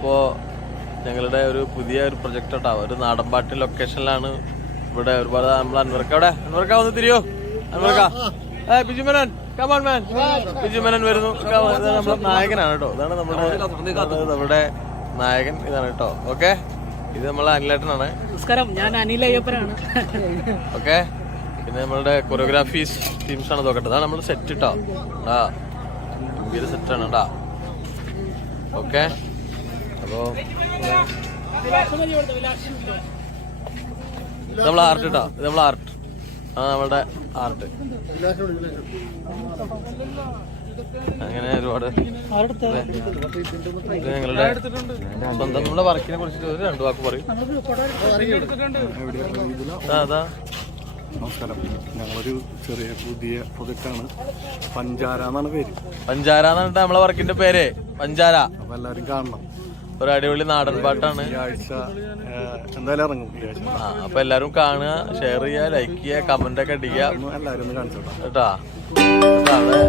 അപ്പോൾ ഞങ്ങളുടെ ഒരു പുതിയ ഒരു പ്രൊജക്റ്റ് കേട്ടോ, ഒരു നാടൻപാട്ട് ലൊക്കേഷനിലാണ്. ഇവിടെ ഒരുപാട് നമ്മൾ അൻവർക്ക അവിടെ അൻവർക്ക ഒന്ന് തിരിയോ, അൻവർക്ക ബിജുമേനൻ കമാൺ മാൻ, ബിജുമേനൻ വരുന്നു. നമ്മുടെ നായകനാണ് കേട്ടോ, ഇതാണ് നമ്മുടെ നായകൻ, ഇതാണ് കേട്ടോ. ഓക്കെ, ഇത് നമ്മളെ അനിലേട്ടനാണ്. നമസ്കാരം, ഞാൻ അനിൽ അയ്യപ്പനാണ്. ഓക്കെ, പിന്നെ നമ്മളുടെ കൊറിയോഗ്രാഫീസ് ടീംസാണ് നോക്കട്ടെ. അതാണ് നമ്മുടെ സെറ്റ് കേട്ടോ. ഗംഭീര സെറ്റാണ് കേട്ടാ. ഓക്കെ, അപ്പോൾ ഇത് നമ്മളെ ആർട്ട് കേട്ടോ, ഇത് നമ്മളെ ആർട്ട്, നമ്മളുടെ ആർട്ട്. അങ്ങനെ ഒരുപാട് ഞങ്ങളുടെ സ്വന്തം നമ്മുടെ വർക്കിനെ കുറിച്ചിട്ട് ഒരു 2 വാക്ക് പറയും. അതാ നമസ്കാരം, ഞങ്ങളൊരു ചെറിയ പുതിയ പ്രൊജക്റ്റാണ്. പഞ്ചാര എന്നാണ് പേര്. പഞ്ചാര എന്നാണ് നമ്മളെ വർക്കിന്റെ പേര്, പഞ്ചാര. അപ്പൊ എല്ലാരും കാണണം. ഒരു അടിപൊളി നാടൻ പാട്ടാണ്. ഈ ആഴ്ച എന്തായാലും ഇറങ്ങും ഈ ആഴ്ച. അപ്പൊ എല്ലാരും കാണുക, ഷെയർ ചെയ്യുക, ലൈക്ക് ചെയ്യുക, കമന്റ് ഒക്കെ അടിക്കുക. എല്ലാരും ഒന്ന് കാണിച്ചോട്ടോ കേട്ടാ. അവിടെ